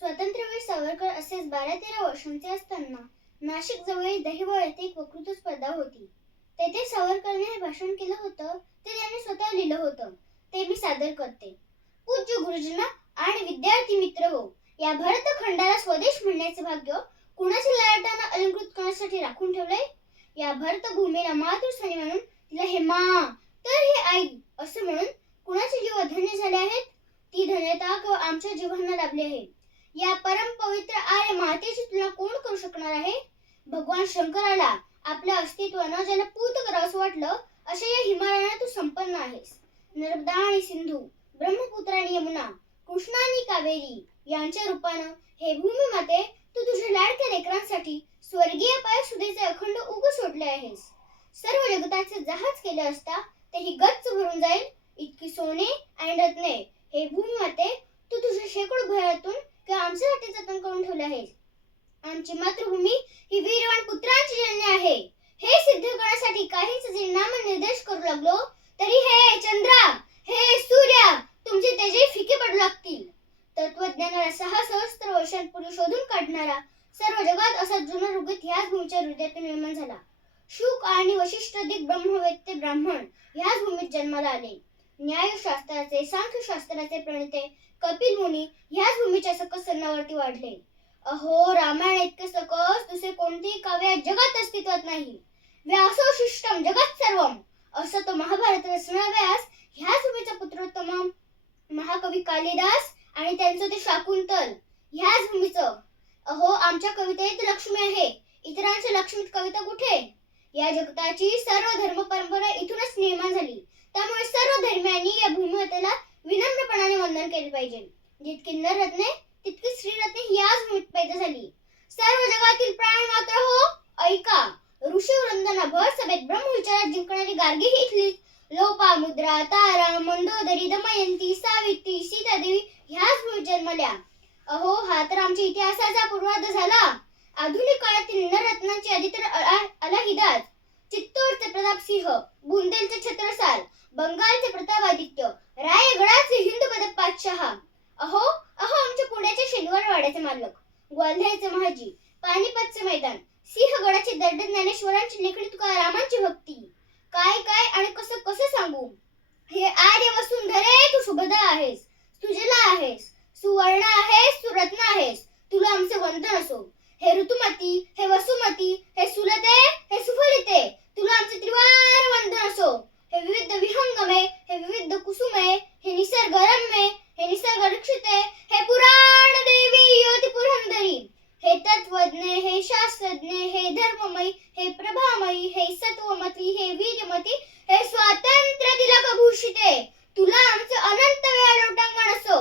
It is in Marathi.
स्वातंत्र्यवीर सावरकर असेच 12-13 वर्षांचे असताना नाशिक जवळील दहिवळ येथे एक वक्तृत्व स्पर्धा होती. तेथे सावरकरने हे भाषण केलं होतं ते त्यांनी स्वतः लिहिलं होतं. ते मी सादर करते. पूज्य गुरुजना आणि विद्यार्थी मित्र हो, या भरतखंडाला स्वदेश म्हणण्याचे भाग्य कुणाच्या लाटांना अलंकृत करण्यासाठी राखून ठेवलंय? या भरतभूमीला मातृस्थानी म्हणून तिला हे मा तर हे आई असं म्हणून कुणाचे जीव धन्य झाले आहेत? ती धन्यता केवळ आमच्या जीवांना लाभली आहे. या परम पवित्र आर्य मातेची तुलना कोण करू शकणार आहे? भगवान शंकराला आपल्या अस्तित्वानं ज्याला पूत करावंसं वाटलं अशा या हिमालयाला तू संपन्न आहेस. नर्मदा आणि सिंधू, ब्रह्मपुत्र आणि यमुना, कृष्णा आणि कावेरी यांच्या रूपानं हे भूमी माते तू तुझ्या लाडक्या लेकरांसाठी स्वर्गीय पायसुधेचे अखंड उग सोडले आहेस. सर्व जगताचे जहाज केले असता तेही गच्च भरून जाईल इतकी सोने आणि रत्ने हे भूमी माते तू तुझ्या शेकडो भरातून किंवा आमच्यासाठी जतन करून ठेवले आहेस. आमची मातृभूमी ही वीरवान पुत्रांची जननी आहे. हे सिद्ध करण्यासाठी काहीच जे नामनिर्देश करू लागलो तरी हे चंद्रा, हे सूर्या तुमचे तेजही फिके पडू लागतील. तत्वज्ञानाला 6 सहस्त्र वर्षांपूर्वी शोधून काढणारा सर्व जगात असा जुना ऋग्वेद ह्याच भूमीच्या हृदयातून निर्माण झाला. शुक आणि वशिष्ठादिक ब्रह्मवेत्ते ब्राह्मण ह्याच भूमीत जन्माला आले. न्यायशास्त्राचे, सांख्यशास्त्राचे प्रणेते कपिल मुनी ह्याच भूमीच्या सकस सन्नावरती वाढले. अहो, रामायण इतके सकस दुसरे कोणतेही काव्य जगात अस्तित्वात नाही. व्यासो शिष्टम जगत सर्वम असं तो महाभारत रचणारा व्यास ह्याच भूमीचा पुत्रोत्तम महाकवी कालिदास आणि त्यांचं ते शाकुंतल ह्याच भूमीचं. अहो, आमच्या कवितेत लक्ष्मी आहे, इतरांच्या लक्ष्मीत कविता कुठे? या जगताची सर्व धर्म परंपरा इथूनच निर्माण झाली. त्यामुळे सर्व धर्मियांनी या भूमिमातेला विनम्रपणाने वंदन केले पाहिजे. जितकी नररत्ने तितकी श्रीरत्ने याच भूमीत पैदा झाली. सर्व जगातील प्राणी मात्र हो, ऐका. ऋषी वृंदांना भर सभेत ब्रह्मविचारात जिंकणारी गार्गी ही इथली. लोपामुद्रा, तारा, मंदोदरी, दमयंती, सावित्री, सीतादेवी ह्याच भूमीत जन्मल्या. अहो, हा तर आमच्या इतिहासाचा पूर्वार्ध झाला. आधुनिक काळातील नररत्नांची यादी तर अलाहिदाच. चित्तोडचे प्रतापसिंह, बुंदेलचे छत्रसाल, बंगालचे प्रतापादित्य, रायगडाचे हिंद पदक पातशाह. अहो आमच्या पुण्याचे शनिवार वाड्याचे मालक, ग्वाल्हेरचे महाजी, पानिपतचे मैदान, सिंहगडाचे दर्ड ज्ञानेश्वरांची लेखणी, तुकारामांची भक्ती. काय आणि कसं सांगू? हे आर्य वसुंधरे तू शुभदा आहेस, सुजला आहेस, सुवर्ण आहेस, सुरत्न आहेस. तुला आमचे वंदन असो. हे ऋतुमती, हे वसुमती, हे सुलते, हे सुफलिते तुला आमचे त्रिवार वंदन असो. हे विविध विहंगमे, हे विविध कुसुमे, हे निसर्ग रम्ये, हे निसर्ग रक्षिते, हे पुराण देवी योती पुरंदरी, हे तत्वज्ञ, हे शास्त्रज्ञ, हे धर्ममयी, हे प्रभामयी, हे सत्वमती, हे वीर्यमती, हे स्वातंत्र्य तिलक भूषिते तुला आमचे अनंत वेळा लोटांगण असो.